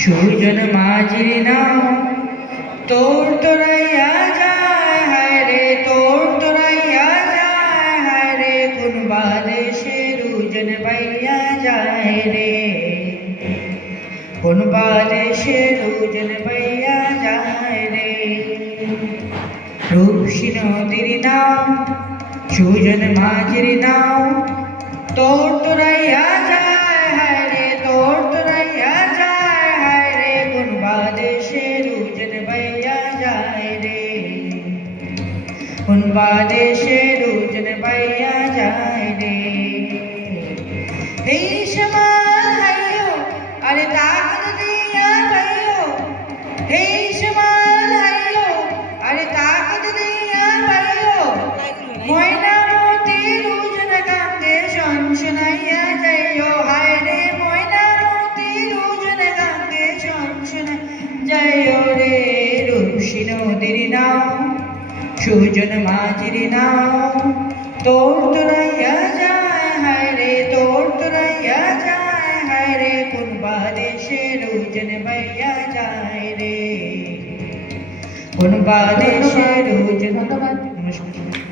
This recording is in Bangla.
সুজন মাঝির নাও তোর তোরাইয়া যায় হায় রে, তোর তোরাইয়া যায় হায় রে, কোন বাদেশে রুজন পাইয়া যায় রে, কোন বাদেশে রুজন পাইয়া যায় রে। রূপসী নদীর নাও সুজন মাঝির নাও তোর তোরাইয়া যায় হায় রে, তোর তোরাইয়া যায় হায় রে, কোন বাদেশে রুজন পাইয়া যায় রে, কোন বাদেশে রুজন পাইয়া যায় রে। এই সমান হাইও আরে তাকত দিয়া ভাইও, এই সমান হাইও আরে তাকত দিয়া ভাইও, ময়নামতি রুজন কান্দে শনশনাইয়া যাইও হায় রে, ময়নামতি রুজন কান্দে শনশনা যাইও রে। রূপসী নদীর নাও সুজন মাঝির নাও তোর তোরাইয়া যায় হায় রে, তোর তোরাইয়া যায় হায় রে, কোন বাদেশে রুজন পাইয়া যায় রে, কোন বাদেশে রুজন। নমস্কার।